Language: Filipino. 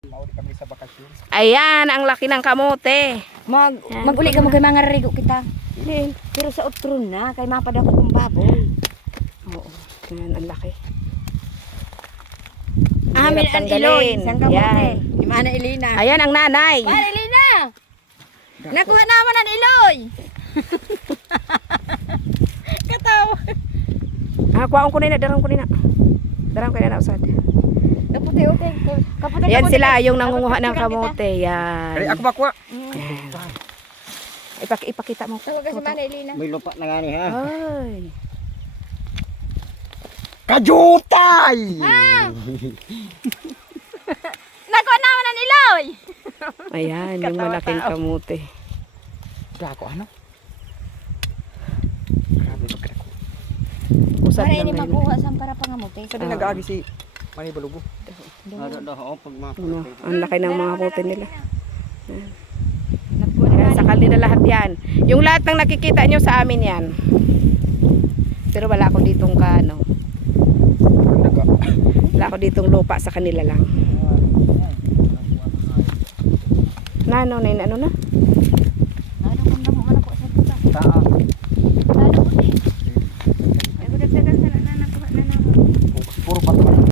Mauli kami sa bakasyon. Ayan, ang laki ng kamote. Maguli ka mo kay mga rigo kita. Pero sa utron na, kay mapada ko kong baboy. Oo, ayan, ang laki. Amin Hirap ang iloy, tanggalin. isang kamote. Yan. Ni Mana Elina. Ayan ang nanay. Mana Elina! Nakuha naman ang iloy! Katawa. Kuwaon ko na na, darang ko na. Darang ko na usad. Kaputi-uti. Ayan sila, yung nangunguha ng kamote. Yan. Ay, ako bakwa. Ipakita mo. Tawag ka si Mana Elina. May lupa na nga ni ha. Ay. Kajutay! Nakuha naman ang iloy! Ayan, yung malaking kamote. Dako ano? Grabe magkako. Usad Para lang ini na yun. makuha sa para pangamote. Sa din nag-aagi si Manny Balugo. Ano, ang laki ng mga puti nila. Ayan, sa kanila lahat yan. Yung lahat ng nakikita nyo sa amin yan. Pero wala ako ditong kano. Wala ako ditong lupa, sa kanila lang. Ano na?